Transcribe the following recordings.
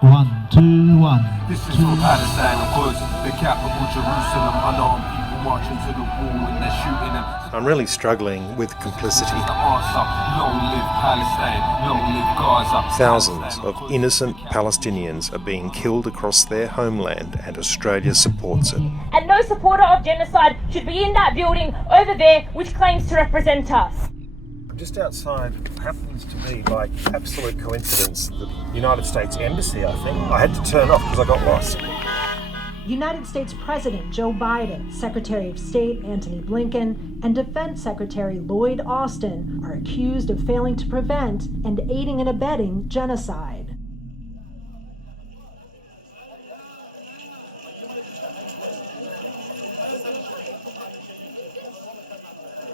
1, 2, 1. This is from Palestine, of course, the capital, Jerusalem. Unarmed people marching to the wall and they're shooting them. I'm really struggling with complicity. Long live Palestine, long live Gaza. Thousands of innocent Palestinians are being killed across their homeland, and Australia supports it. And no supporter of genocide should be in that building over there which claims to represent us. Just outside happens to be, by absolute coincidence, the United States Embassy, I think. I had to turn off because I got lost. United States President Joe Biden, Secretary of State Antony Blinken, and Defense Secretary Lloyd Austin are accused of failing to prevent and aiding and abetting genocide.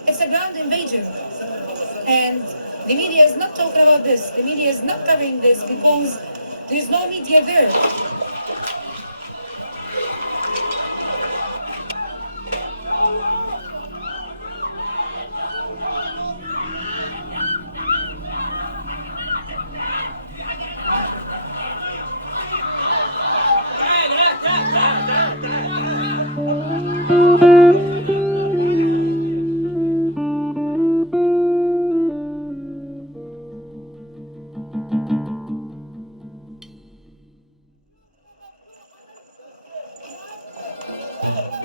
It's a ground invasion. And the media is not talking about this. The media is not covering this because there's no media there.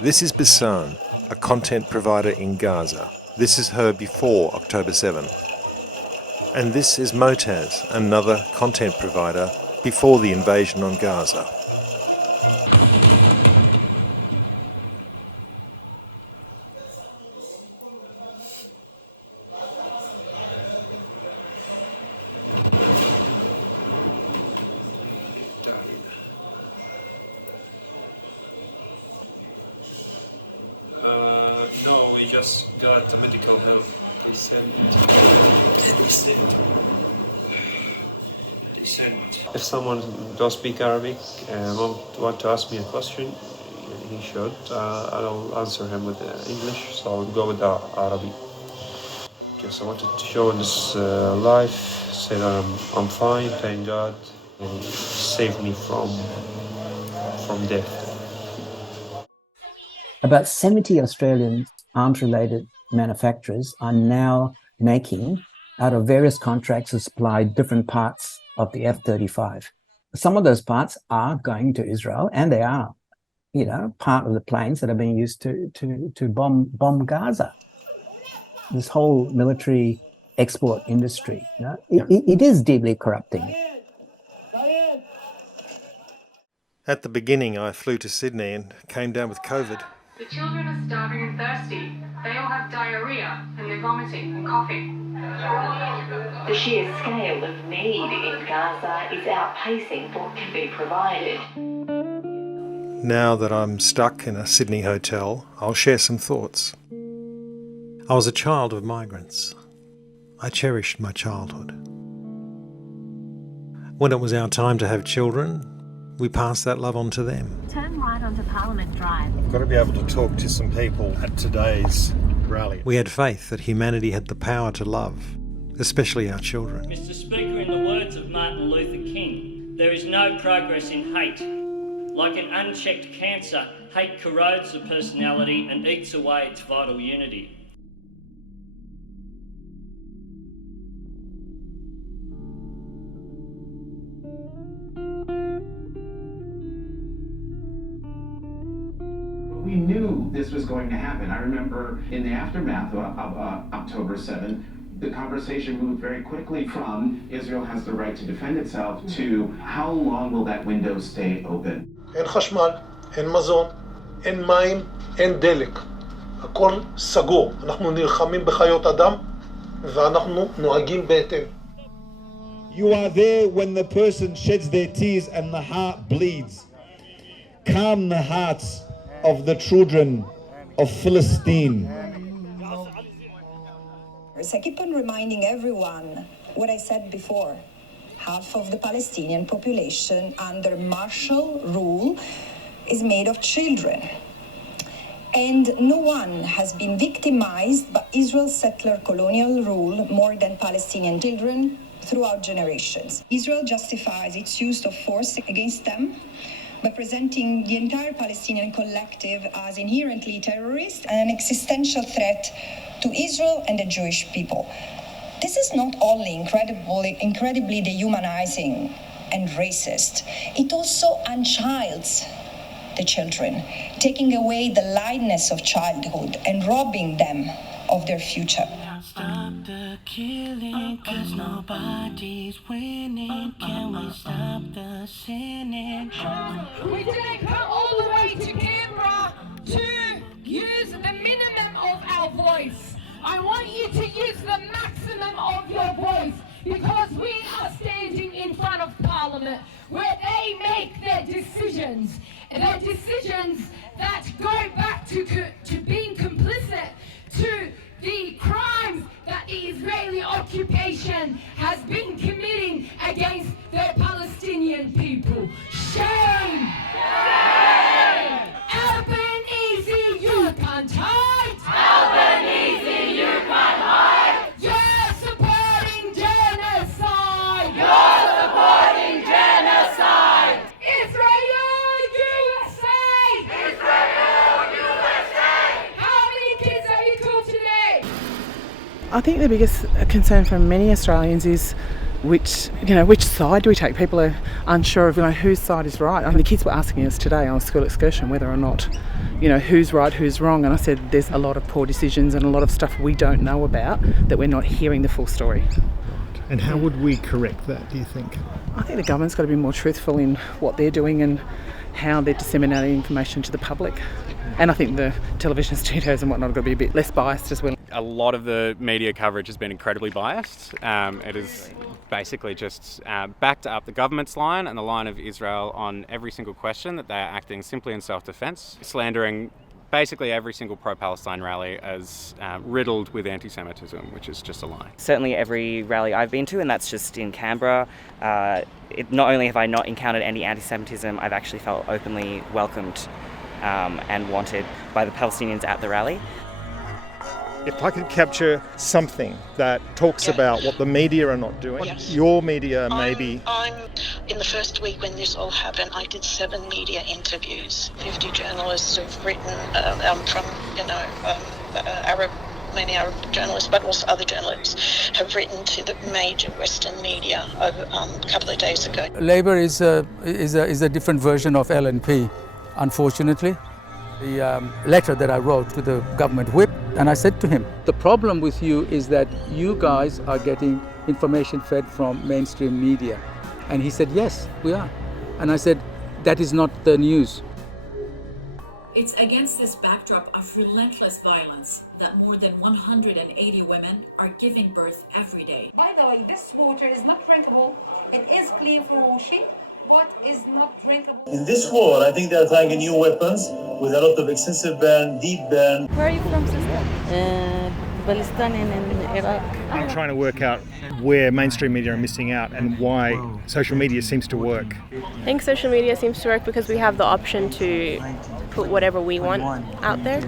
This is Bissan, a content provider in Gaza. This is her before October 7. And this is Motaz, another content provider before the invasion on Gaza. No, we just got the medical help. They sent. If someone does speak Arabic and want to ask me a question, he should. I'll answer him with English, so I'll go with Arabic. Just I wanted to show in this life, say that I'm fine, thank God, and He saved me from death. About 70 Australian arms-related manufacturers are now making, out of various contracts to supply different parts of the F-35. Some of those parts are going to Israel, and they are, part of the planes that are being used to bomb Gaza. This whole military export industry, it is deeply corrupting. At the beginning, I flew to Sydney and came down with COVID. The children are starving and thirsty. They all have diarrhea and they're vomiting and coughing. The sheer scale of need in Gaza is outpacing what can be provided. Now that I'm stuck in a Sydney hotel, I'll share some thoughts. I was a child of migrants. I cherished my childhood. When it was our time to have children, we passed that love on to them. Turn right onto Parliament Drive. I've got to be able to talk to some people at today's rally. We had faith that humanity had the power to love, especially our children. Mr. Speaker, in the words of Martin Luther King, there is no progress in hate. Like an unchecked cancer, hate corrodes the personality and eats away its vital unity. We knew this was going to happen. I remember in the aftermath of October 7, the conversation moved very quickly from Israel has the right to defend itself to how long will that window stay open? אין חשמל, אין מזון, אין מים, אין דלק. הכל סגור. אנחנו נלחמים בחיות אדם ואנחנו נוהגים בהתאם. You are there when the person sheds their tears and the heart bleeds. Calm the hearts of the children of Palestine. I keep on reminding everyone what I said before. Half of the Palestinian population under martial rule is made of children. And no one has been victimized by Israel's settler colonial rule more than Palestinian children, throughout generations. Israel justifies its use of force against them by presenting the entire Palestinian collective as inherently terrorist and an existential threat to Israel and the Jewish people. This is not only incredibly dehumanizing and racist, it also unchilds the children, taking away the lightness of childhood and robbing them of their future. Stop the killing, cause nobody's winning. Can we stop the sinning? We didn't come all the way to Canberra to use the minimum of our voice. I want you to use the maximum of your voice, because we are standing in front of Parliament where they make their decisions that go back to being complicit to the crimes that the Israeli occupation has been committing against the Palestinian people. Shame! Shame! Albanese, you can't hide! Albanese, you can't hide! You're supporting genocide! You're supporting genocide! Israel, USA! Israel, USA! How many kids have you killed today? I think the biggest concern for many Australians is which side do we take? People are unsure of whose side is right. I mean, the kids were asking us today on a school excursion whether or not who's right, who's wrong, and I said there's a lot of poor decisions and a lot of stuff we don't know about that we're not hearing the full story. And how would we correct that, do you think? I think the government's got to be more truthful in what they're doing and how they're disseminating information to the public. And I think the television studios and whatnot have got to be a bit less biased as well. A lot of the media coverage has been incredibly biased. It is basically just backed up the government's line and the line of Israel on every single question, that they are acting simply in self-defence, slandering basically every single pro-Palestine rally as riddled with anti-Semitism, which is just a lie. Certainly every rally I've been to, and that's just in Canberra, not only have I not encountered any anti-Semitism, I've actually felt openly welcomed and wanted by the Palestinians at the rally. If I could capture something that talks about what the media are not doing, your media maybe. I'm in the first week when this all happened, I did 7 media interviews. 50 journalists who've written from many Arab journalists, but also other journalists have written to the major Western media a couple of days ago. Labour is a different version of LNP, unfortunately. The letter that I wrote to the government whip, and I said to him, the problem with you is that you guys are getting information fed from mainstream media. And he said, yes, we are. And I said, that is not the news. It's against this backdrop of relentless violence that more than 180 women are giving birth every day. By the way, this water is not drinkable. It is clean for washing. What is not drinkable? In this war, I think they're trying new weapons with a lot of excessive burn, deep burn. Where are you from, sister? Palestine and Iraq. I'm trying to work out where mainstream media are missing out and why social media seems to work. I think social media seems to work because we have the option to put whatever we want out there.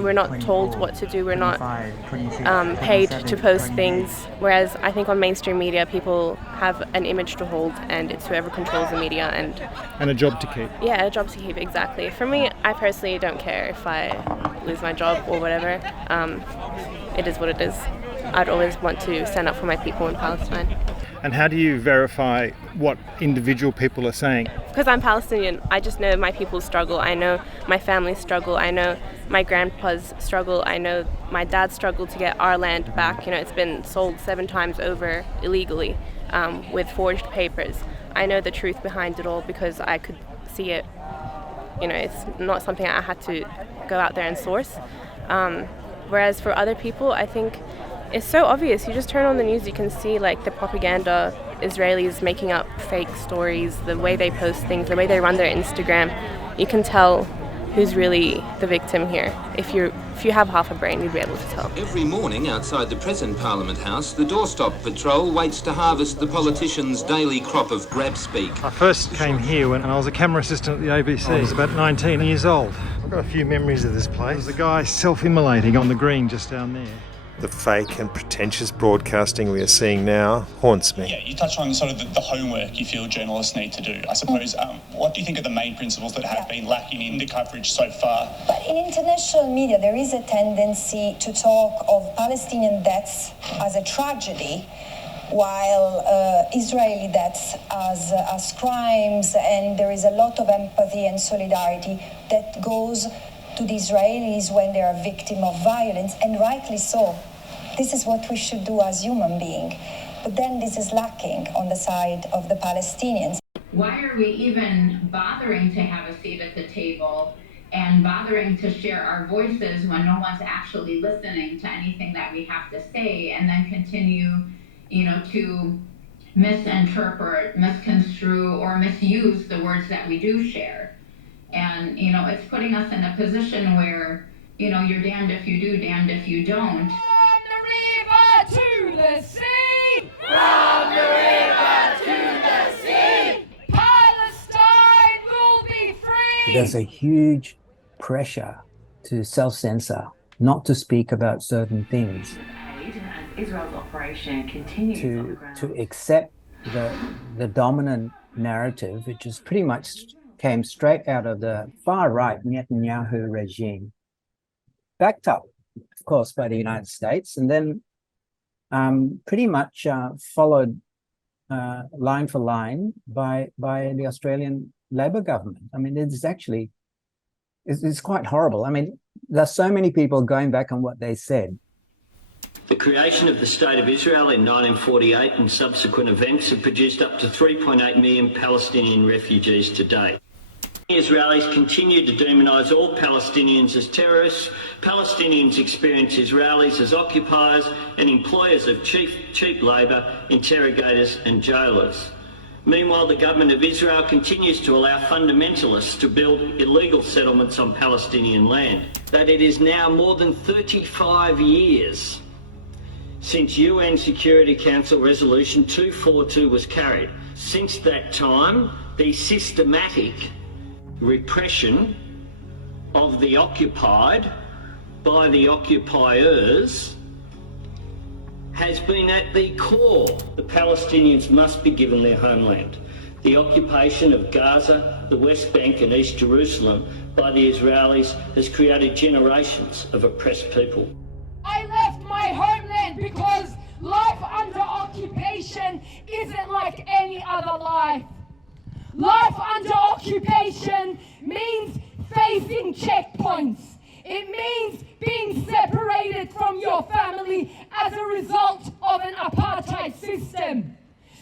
We're not told what to do, we're not paid to post things, whereas I think on mainstream media people have an image to hold and it's whoever controls the media and a job to keep. Yeah, a job to keep, exactly. For me, I personally don't care if I lose my job or whatever. It is what it is. I'd always want to stand up for my people in Palestine. And how do you verify what individual people are saying? Because I'm Palestinian, I just know my people's struggle. I know my family's struggle. I know my grandpa's struggle. I know my dad's struggle to get our land back. It's been sold 7 times over illegally with forged papers. I know the truth behind it all because I could see it. It's not something I had to go out there and source. Whereas for other people, I think it's so obvious. You just turn on the news, you can see the propaganda, Israelis making up fake stories, the way they post things, the way they run their Instagram. You can tell who's really the victim here. If you have half a brain, you'd be able to tell. Every morning outside the present Parliament House, the doorstop patrol waits to harvest the politicians' daily crop of grab speak. I first came here when I was a camera assistant at the ABC. I was about 19 years old. I've got a few memories of this place. There was a guy self-immolating on the green just down there. The fake and pretentious broadcasting we are seeing now haunts me. Yeah, you touched on sort of the homework you feel journalists need to do. I suppose, what do you think are the main principles that have been lacking in the coverage so far? But in international media, there is a tendency to talk of Palestinian deaths as a tragedy, while Israeli deaths as crimes, and there is a lot of empathy and solidarity that goes to the Israelis when they are victim of violence, and rightly so. This is what we should do as human beings. But then this is lacking on the side of the Palestinians. Why are we even bothering to have a seat at the table and bothering to share our voices when no one's actually listening to anything that we have to say, and then continue, to misinterpret, misconstrue, or misuse the words that we do share? And, it's putting us in a position where, you're damned if you do, damned if you don't. To the sea! From the river to the sea! Palestine will be free! There's a huge pressure to self-censor, not to speak about certain things. Israel's operation continues to accept the dominant narrative, which is pretty much came straight out of the far-right Netanyahu regime, backed up, of course, by the United States, and then pretty much followed line for line by the Australian Labor government. I mean, it's quite horrible. I mean, there's so many people going back on what they said. The creation of the State of Israel in 1948 and subsequent events have produced up to 3.8 million Palestinian refugees to date. Israelis continue to demonise all Palestinians as terrorists. Palestinians experience Israelis as occupiers and employers of cheap labour, interrogators and jailers. Meanwhile, the government of Israel continues to allow fundamentalists to build illegal settlements on Palestinian land. That it is now more than 35 years since UN Security Council Resolution 242 was carried. Since that time, the systematic repression of the occupied by the occupiers has been at the core. The Palestinians must be given their homeland. The occupation of Gaza, the West Bank and East Jerusalem by the Israelis has created generations of oppressed people. I left my homeland because life under occupation isn't like any other life. Life under occupation means facing checkpoints. It means being separated from your family as a result of an apartheid system.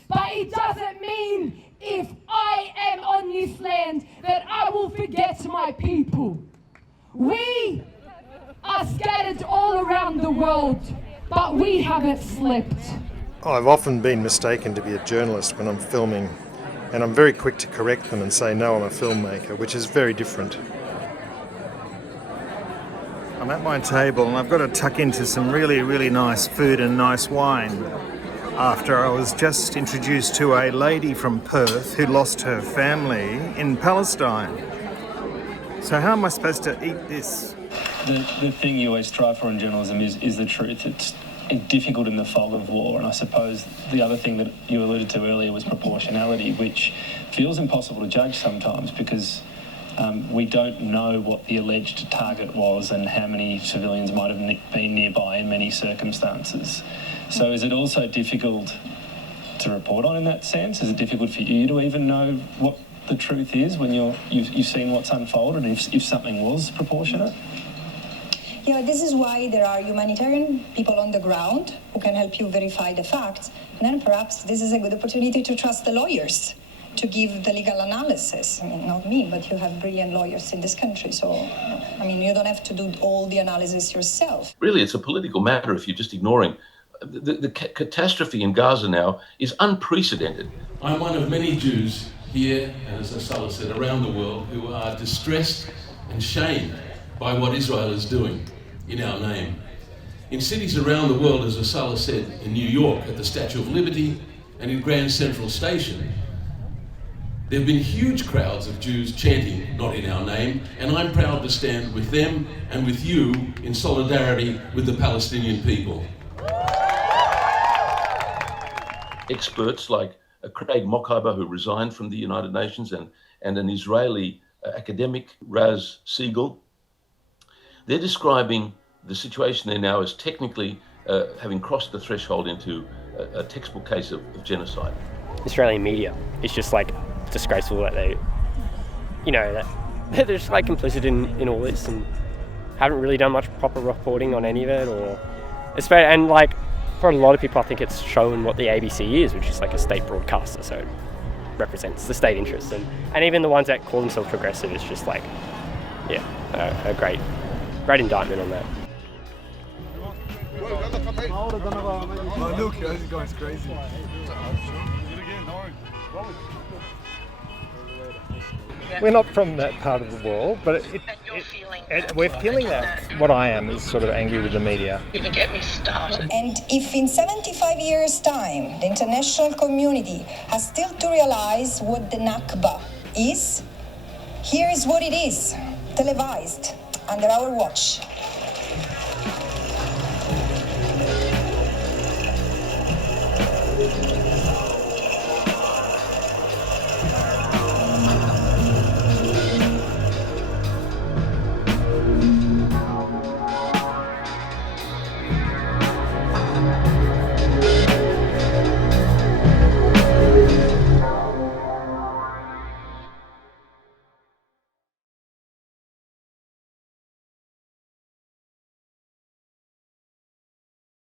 But it doesn't mean if I am on this land that I will forget my people. We are scattered all around the world, but we haven't slept. I've often been mistaken to be a journalist when I'm filming, and I'm very quick to correct them and say, no, I'm a filmmaker, which is very different. I'm at my table and I've got to tuck into some really, really nice food and nice wine after I was just introduced to a lady from Perth who lost her family in Palestine. So how am I supposed to eat this? The thing you always strive for in journalism is the truth. It's difficult in the fog of war, and I suppose the other thing that you alluded to earlier was proportionality, which feels impossible to judge sometimes because we don't know what the alleged target was and how many civilians might have been nearby in many circumstances. So is it also difficult to report on in that sense? Is it difficult for you to even know what the truth is when you've seen what's unfolded, and if something was proportionate? Yeah, this is why there are humanitarian people on the ground who can help you verify the facts. And then perhaps this is a good opportunity to trust the lawyers to give the legal analysis. I mean, not me, but you have brilliant lawyers in this country. So, I mean, you don't have to do all the analysis yourself. Really, it's a political matter if you're just ignoring. The catastrophe in Gaza now is unprecedented. I'm one of many Jews here, and as Salah said, around the world, who are distressed and shamed by what Israel is doing in our name. In cities around the world, as Salah said, in New York at the Statue of Liberty and in Grand Central Station, There have been huge crowds of Jews chanting, "Not in our name," and I'm proud to stand with them and with you in solidarity with the Palestinian people. Experts like Craig Mokhiber, who resigned from the United Nations, and an Israeli academic, Raz Siegel, they're describing the situation there now as technically having crossed the threshold into a textbook case of genocide. Australian media is just like disgraceful that they, that they're just like complicit in all this and haven't really done much proper reporting on any of it, and like for a lot of people I think it's shown what the ABC is, which is like a state broadcaster, so it represents the state interests, and even the ones that call themselves progressive, it's just like, a great indictment on that. Look, this guy's crazy. We're not from that part of the world, but we're feeling that. What I am is sort of angry with the media. Even get me started. And if in 75 years' time the international community has still to realize what the Nakba is, here is what it is, televised under our watch.